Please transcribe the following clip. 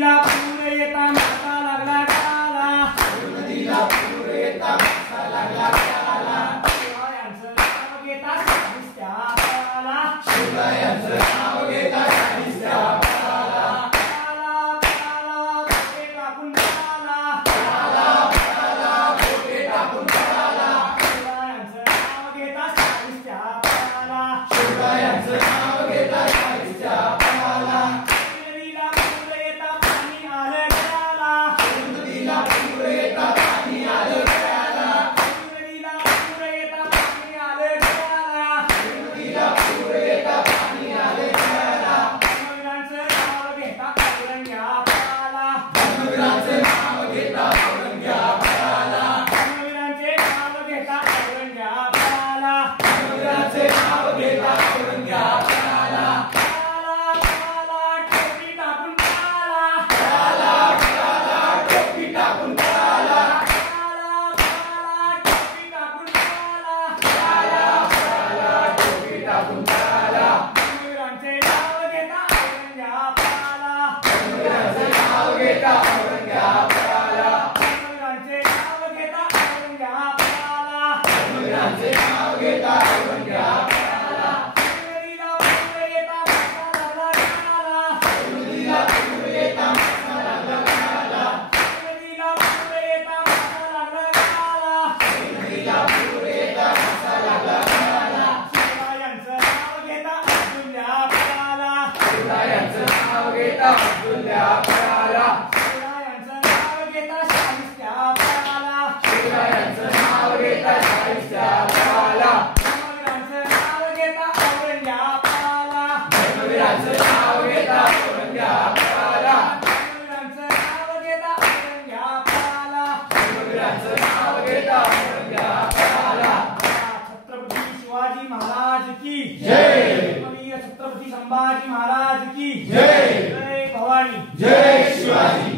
नदीला पूर येता मासा लागला गाला, नदीला पूर येता मासा लागला गाला, शिवरायांचं नाव घेता साधिस्त्या पळाला, शिवरायांचं नाव घेता साधिस्त्या पळाला, पळाला पोटे टाकून पळाला, पोटे टाकून पळाला, शिवरायांचं नाव घेता साधिस्त्या पळाला, शिवरायांचं नाव घेता साधिस्त्या पळाला, नदीला पूर येता पाणी आलं गळाला, नदीला पूर येता पाणी आलं गळाला, नदीला पूर येता पाणी आलं गळाला, नदीला पूर येता पाणी आलं गळाला, धर्मवीरांचं नाव घेता औरंग्या पळाला, धर्मवीरांचं नाव घेता औरंग्या पळाला, धर्मवीरांचे नाव घेता औरंग्या पळाला, धर्मवीरांचे नाव घेता औरंग्या पळाला, टोपी टाकून पळाला, टोपी टाकून पळाला, टोपी टाकून पळाला, टोपी टाकून पळाला, धर्मवीरांचे नाव घेता औरंग्या पळाला, धर्मवीरांचे नाव घेता औरंग्या पळाला, धर्मवीरांचे नाव घेता औरंग्या पळाला, धर्मवीरांचे नाव घेता औरंग्या पळाला, नदीला पूर येता मासा लागला गळाला, नदीला पूर येता मासा लागला गळाला, नदीला पूर येता मासा लागला गळाला, नदीला पूर येता मासा लागला गळाला, शिवरायांचं नाव घेता अब्दुल्ला पळाला, शिवरायांचं नाव घेता अब्दुल्ला पळाला, शिवरायांचं नाव घेता साधिस्त्या पळाला, शिवरायांचं नाव घेता साधिस्त्या पळाला, धर्मवीरांचं नाव घेता औरंग्या पळाला, धर्मवीरांचं नाव घेता औरंग्या पळाला, धर्मवीरांचं नाव घेता औरंग्या पळाला, धर्मवीरांचं नाव घेता औरंग्या पळाला, छत्रपती शिवाजी महाराज की जय, धर्मवीर छत्रपती संभाजी महाराज की जय, जय भवानी. जय शिवाजी.